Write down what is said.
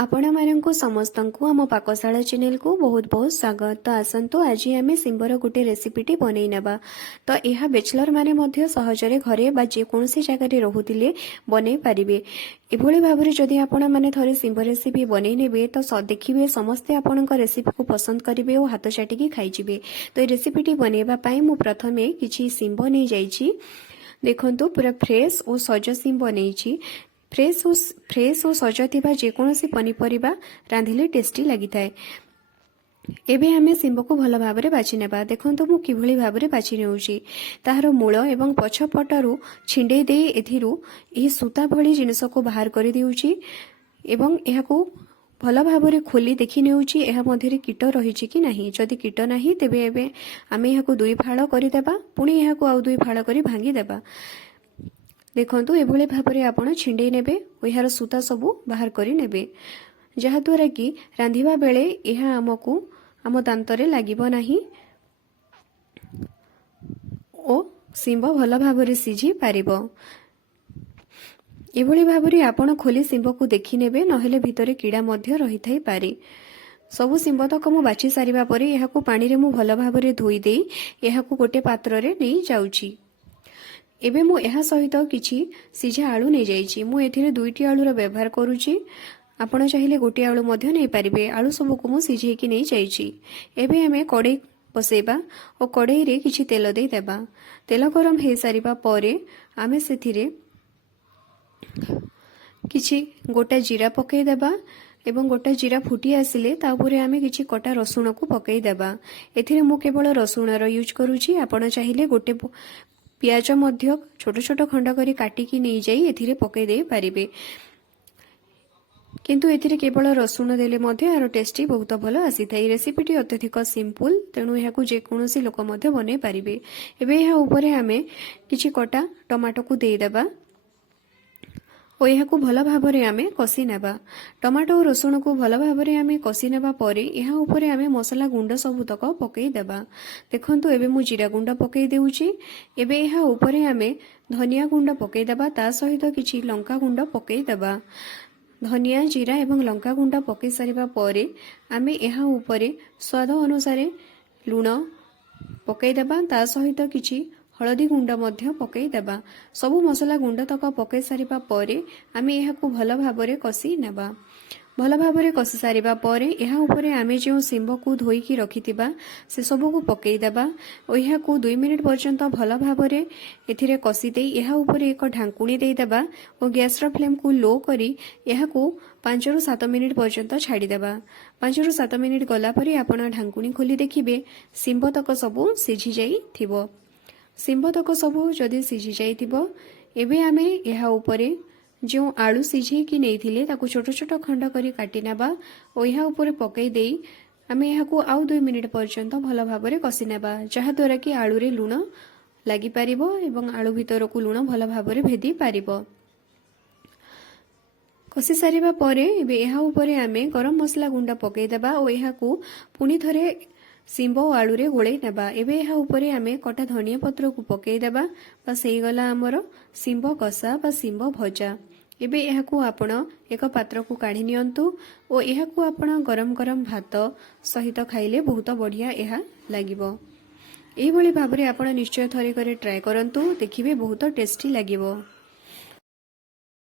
आपण मानकु समस्तंकु आम पाकशाला चैनल को बहुत बहुत स्वागत। तो आसंतु आज आम सिंबर गोटे रेसिपीटी बनई नेबा। तो यह बैचलर माने मध्य सहजरे घरे बा जेकोसी जगार रोहुतिले बनई पारिबे। एभली भाबरे जदि आपण माने थरे सिंबर रेसिपी बनई नेबे तो देखिबे समस्ते आपणक रेसिपी को पसंद करिवे और हाथ चाटिकी खाइजिबे। तो ये रेसिपीटी बनैबा पई मु प्रथमे किछि सिंब नै जाइछि। देखंतु पूरा फ्रेश और सज सिंब नैछि। फ्रेश और सज थिबा जेकोसी पनीपरिबा रांधिले टेस्टी लगी थाए। एबे आमे सिंब को भल भाबरे बाछि नेबा। देखंतु मु किभली भाबरे बाछि नेउछि। ताहार मूल एवं पछपटरु छिंडे देई एथिरु एही सूता भली जिनिस को बाहर करि दिउछि एवं एहाको भल भाबरे खोली देखि नेउछि एहा मध्यरे कीट रहिछि कि नाही। जदि कीट नाही तेबे एबे आमे एहाको दुई फाळ करि देबा, पुणी एहाको आउ दुई फाळ करि भांगी देबा। देखंतु एभली भाबरे आपण छिंडे नेबे ओ एहार सूता सबु बाहर करि नेबे, जहा द्वारा कि रांधिबा बेले एहा हमकु आम दांतरे लागिबो नाही ओ सिंब भल भाबरे सिझी पारिबो। एभली भाबरे आपण खोली सिंब को देखि नेबे, नहेले भितरे कीड़ा मध्य रहि थाई पारे। सबु सिंब तक मु बाछि सारिबा परे एहाको पानी रे मु भल भाबरे धोई देई एहाको गोटे पात्र रे नै जाउछि। एबे मु एहा सहित किछि सिझा आलू नै जाइछि। मु एथिरे दुईटी आलूर व्यवहार करूछि। आपण चाहिले गोटे आलू मध्य नै पारिबे। आलू सबको मु सिझे कि नै जाइछि। एबे हमें कड़ाई बसेबा और कड़ाई रे किछि तेल देई देबा। तेल गरम हे सारिबा परे आमे सेथिरे किछि गोटा जीरा पकेई देबा एवं गोटा जीरा फुटी आसिले ताउपरे आमे किछि कटा रसुण को पकेई देबा। एथिरे मु केवल रसुण रो यूज करूछि। आपण चाहिले गोटे पियाज मध्य छोट छोट खंड करी काटिकी नहीं जाई एथिरे पके दे पारिबे। किंतु एथिरे केवल रसुण देले मध्य यार टेस्टी बहुत भल आसी थाई। रेसिपीटी अत्यधिक सिंपल, तेणु एहाकु जे कोनोसी लोक मध्य बने पारिबे। एबे एहा ऊपरे आमे किछि कटा टमाटो को देई देबा ओ एहाकु भल भाबरे आमे कसी नेबा। टमाटो और रसुण को भल भाबरे आमे कसी नेबा परे एहा ऊपरे आमे मसला गुंड सबुतक पकेई देबा। देखंतु एबे मु जीरा गुंड पकेई देउछि। एबे एहा ऊपरे आमे धनिया गुंड पकेई देबा, ता सहित किछि लंका गुंड पकेई देबा। धनिया जीरा एवं लंका गुंड पकेई सारिबा परे आमे एहा ऊपरे स्वाद अनुसार लूण पकेई देबा, ता सहित किछि हळदी गुंड मध्य पकेई देबा। सबु मसला गुंड तक पकेई सारिबा परे आमे एहाकु भल भाबरे कसी नेबा। भल भाबरे कसी सारिबा परे एहा ऊपरे आमे जे सिंब को धोई की रखितिबा से सबु को पकेई देबा ओ एहाकु 2 मिनिट पर्यंत भल भाबरे एथिरे कसी देई एहा ऊपरे एक ढांकुणी देई देबा ओ गैस रो फ्लेम को लो करी एहाकु 5 रु 7 मिनिट पर्यंत छाडी देबा। 5 रु 7 मिनिट गला परे आपण ढांकुणी खोली देखिबे सिंब तक सबु सिझी जाई थिबो। सिंब तक सबु जदि सिझी जाइथिबो एबे आमे एहा ऊपरे जो आलू सिझे कि नैथिले ताकु छोट छोट खंड करी काटी नेबा ओ एहा ऊपरे पकेई देई आमे एहाकु आउ 2 मिनिट पर्यंत भल भाबरे कसी नेबा, जहा द्वारा कि आलू रे लूण लागि पारिबो एवं आलू भितर को लूण भल भाबरे भेदी पारिबो। कसी सारिबा परे एबे एहा ऊपरे आमे गरम मसला गुंड पकेई देबा ओ एहाकु पुनी थरे सिंब और आलू रे गोळेई नेबा। एबे एहा ऊपरे आमे कटा धनिया पत्र को पकेई देबा। बस हेई गला हमर सिंब कषा बा सिंब भजा। एबे एहाकु आपण एक पात्र को काढी नियंतु ओ एहाकु आपण गरम गरम भात सहित खाइले बहुत बढ़िया एहा लागिबो। एही भली भाबरे आपण निश्चय थरे करे ट्राई करंतु, देखिबे बहुत टेस्टी लागिबो।